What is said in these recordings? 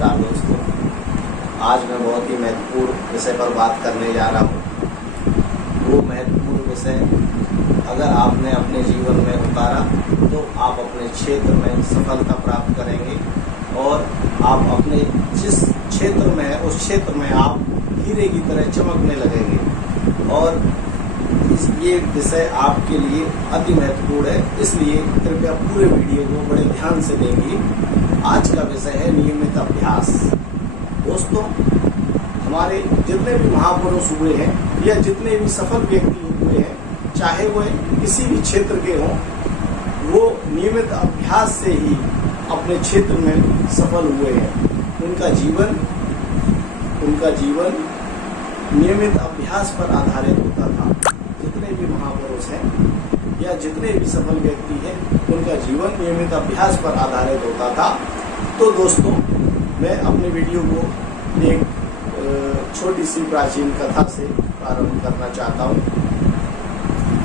नमस्कार दोस्तों, आज मैं बहुत ही महत्वपूर्ण विषय पर बात करने जा रहा हूँ। वो महत्वपूर्ण विषय अगर आपने अपने जीवन में उतारा तो आप अपने क्षेत्र में सफलता प्राप्त करेंगे और आप अपने जिस क्षेत्र में है उस क्षेत्र में आप हीरे की तरह चमकने लगेंगे। और ये विषय आपके लिए अति महत्वपूर्ण है, इसलिए कृपया पूरे वीडियो को बड़े ध्यान से देखिए। आज का विषय है नियमित अभ्यास। दोस्तों, हमारे जितने भी महापुरुष हुए हैं या जितने भी सफल व्यक्ति हुए हैं, चाहे वो किसी भी क्षेत्र के हों, वो नियमित अभ्यास से ही अपने क्षेत्र में सफल हुए हैं। उनका जीवन नियमित अभ्यास पर आधारित होता था। जितने भी महापुरुष हैं या जितने भी सफल व्यक्ति हैं, उनका जीवन नियमित अभ्यास पर आधारित होता था। तो दोस्तों, मैं अपने वीडियो को एक छोटी सी प्राचीन कथा से प्रारंभ करना चाहता हूँ।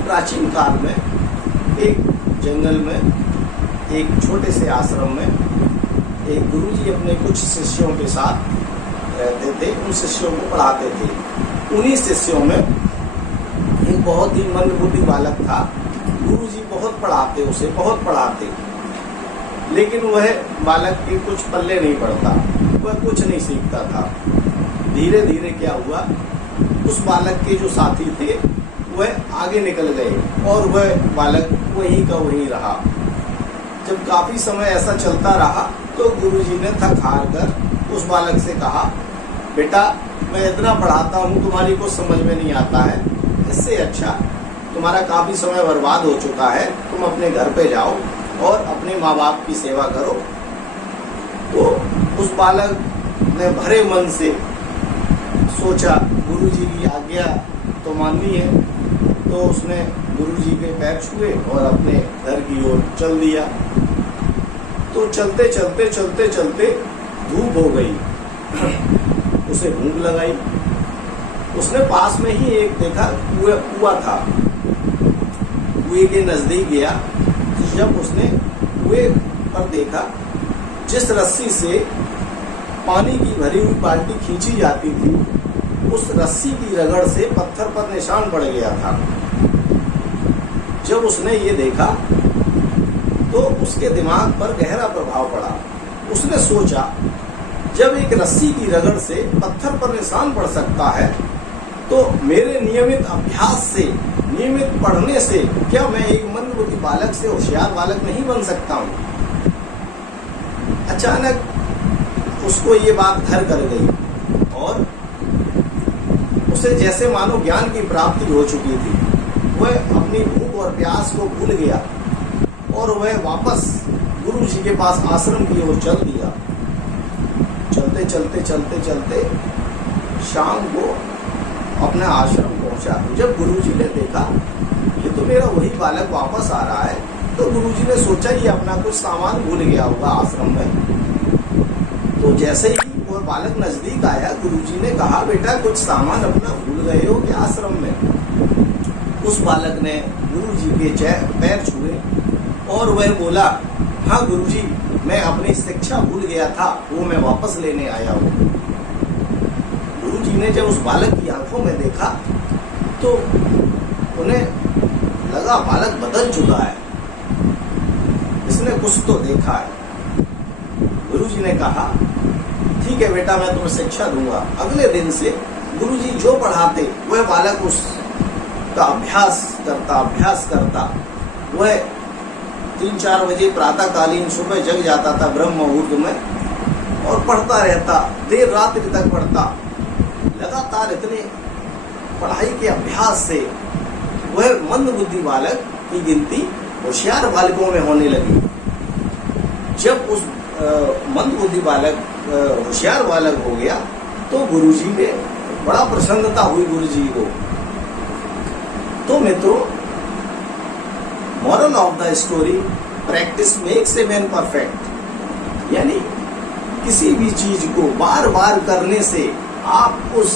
प्राचीन काल में एक जंगल में, एक छोटे से आश्रम में एक गुरुजी अपने कुछ शिष्यों के साथ रहते थे, उन शिष्यों को पढ़ाते थे। उन्हीं शिष्यों में एक बहुत ही मंदबुद्धि बालक था। गुरुजी बहुत पढ़ाते, लेकिन वह बालक के कुछ पल्ले नहीं पड़ता, वह कुछ नहीं सीखता था। धीरे धीरे क्या हुआ, उस बालक के जो साथी थे वह आगे निकल गए और वह बालक वहीं का वहीं रहा। जब काफी समय ऐसा चलता रहा तो गुरुजी ने थक हार कर उस बालक से कहा, बेटा, मैं इतना पढ़ाता हूँ, तुम्हारी कुछ समझ में नहीं आता है। इससे अच्छा तुम्हारा काफी समय बर्बाद हो चुका है, तुम अपने घर पे जाओ और अपने माँ बाप की सेवा करो। तो उस बालक ने भरे मन से सोचा, गुरुजी की आज्ञा तो माननी है। तो उसने गुरुजी के पैर छुए और अपने घर की ओर चल दिया। तो चलते चलते धूप हो गई, उसे भूख लगाई। उसने पास में ही एक देखा कुआं था। कुएं के नजदीक गया। जब उसने कुएं पर देखा, जिस रस्सी से पानी की भरी हुई बाल्टी खींची जाती थी, उस रस्सी की रगड़ से पत्थर पर निशान पड़ गया था। जब उसने ये देखा तो उसके दिमाग पर गहरा प्रभाव पड़ा। उसने सोचा, जब एक रस्सी की रगड़ से पत्थर पर निशान पड़ सकता है, तो मेरे नियमित अभ्यास से, नियमित पढ़ने से क्या मैं एक मंदबुद्धि बालक से होशियार बालक नहीं बन सकता हूँ? अचानक उसको ये बात घर कर गई और उसे जैसे मानो ज्ञान की प्राप्ति हो चुकी थी। वह अपनी भूख और प्यास को भूल गया और वह वापस गुरुजी के पास आश्रम की ओर चल दिया। चलते शाम को अपना आश्रम पहुंचा। जब गुरुजी ने देखा ये तो मेरा वही बालक वापस आ रहा है, तो गुरुजी ने सोचा ये अपना कुछ सामान भूल गया होगा आश्रम में। तो जैसे ही वो बालक नजदीक आया, गुरुजी ने कहा, बेटा, कुछ सामान अपना भूल गए हो क्या आश्रम में? उस बालक ने गुरुजी के पैर छुए और वह बोला, हाँ गुरुजी, मैं अपनी शिक्षा भूल गया था, वो मैं वापस लेने आया हूँ। गुरुजी ने जब उस बालक की आंखों में देखा तो उन्हें लगा बालक बदल चुका है, इसने कुछ तो देखा है। गुरुजी ने कहा, ठीक है बेटा, मैं तुम्हें शिक्षा दूंगा। अगले दिन से गुरुजी जो पढ़ाते वह बालक उसका अभ्यास करता। वह 3-4 बजे प्रातःकालीन सुबह जग जाता था ब्रह्म मुहूर्त में और पढ़ता रहता, देर रात्रि तक पढ़ता। लगातार इतने पढ़ाई के अभ्यास से वह मंदबुद्धि बालक की गिनती होशियार बालकों में होने लगी। जब उस मंदबुद्धि बालक होशियार बालक हो गया तो गुरुजी ने बड़ा प्रसन्नता हुई गुरुजी को। तो मित्रों, moral of the story, practice makes a man perfect. यानी किसी भी चीज को बार बार करने से आप उस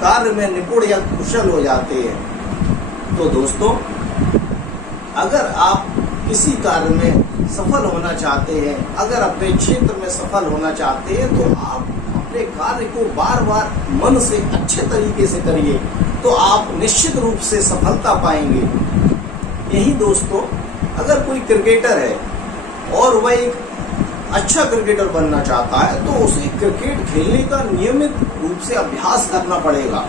कार्य में निपुण या कुशल हो जाते हैं। तो दोस्तों, अगर आप किसी कार्य में सफल होना चाहते हैं, अगर अपने क्षेत्र में सफल होना चाहते हैं, तो आप अपने कार्य को बार बार मन से अच्छे तरीके से करिए, तो आप निश्चित रूप से सफलता पाएंगे। यही दोस्तों, अगर कोई क्रिकेटर है और वह एक अच्छा क्रिकेटर बनना चाहता है, तो उसे क्रिकेट खेलने का नियमित रूप से अभ्यास करना पड़ेगा,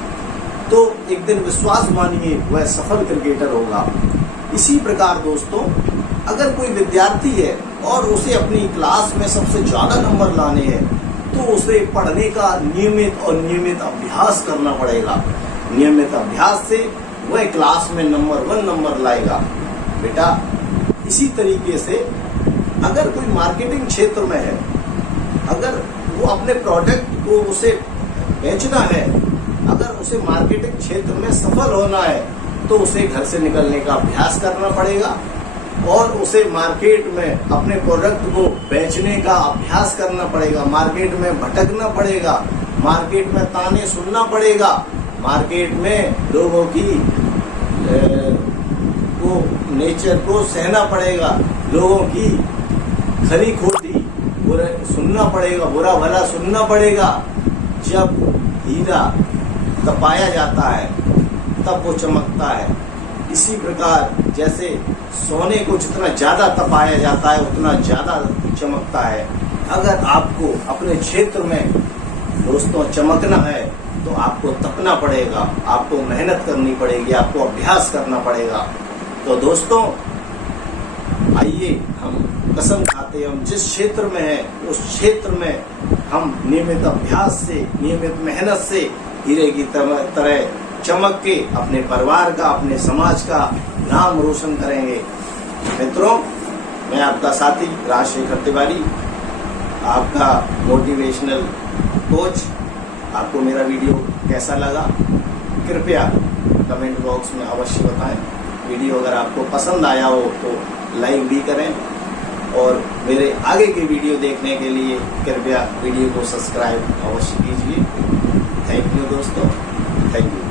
तो एक दिन विश्वास मानिए वह सफल क्रिकेटर होगा। इसी प्रकार दोस्तों, अगर कोई विद्यार्थी है और उसे अपनी क्लास में सबसे ज्यादा नंबर लाने हैं, तो उसे पढ़ने का नियमित अभ्यास करना पड़ेगा। नियमित अभ्यास से वह क्लास में नंबर 1 नंबर लाएगा। बेटा, इसी तरीके से अगर कोई मार्केटिंग क्षेत्र में है, अगर वो अपने प्रोडक्ट को उसे बेचना है, अगर उसे मार्केटिंग क्षेत्र में सफल होना है, तो उसे घर से निकलने का अभ्यास करना पड़ेगा और उसे मार्केट में अपने प्रोडक्ट को बेचने का अभ्यास करना पड़ेगा। मार्केट में भटकना पड़ेगा, मार्केट में ताने सुनना पड़ेगा, मार्केट में लोगों की नेचर को सहना पड़ेगा, लोगों की खरी खोटी सुनना पड़ेगा, बुरा भला सुनना पड़ेगा। जब हीरा तपाया जाता है तब वो चमकता है। इसी प्रकार जैसे सोने को जितना ज्यादा तपाया जाता है उतना ज्यादा चमकता है। अगर आपको अपने क्षेत्र में दोस्तों चमकना है, तो आपको तपना पड़ेगा, आपको मेहनत करनी पड़ेगी, आपको अभ्यास करना पड़ेगा। तो दोस्तों, आइए हम कसम खाते हम जिस क्षेत्र में हैं उस क्षेत्र में हम नियमित अभ्यास से, नियमित मेहनत से हीरे की तरह चमक के अपने परिवार का, अपने समाज का नाम रोशन करेंगे। मित्रों, मैं आपका साथी राजशेखर तिवारी, आपका मोटिवेशनल कोच। आपको मेरा वीडियो कैसा लगा कृपया कमेंट बॉक्स में अवश्य बताएं। वीडियो अगर आपको पसंद आया हो तो लाइक भी करें और मेरे आगे के वीडियो देखने के लिए कृपया वीडियो को सब्सक्राइब अवश्य कीजिए। थैंक यू दोस्तों, थैंक यू।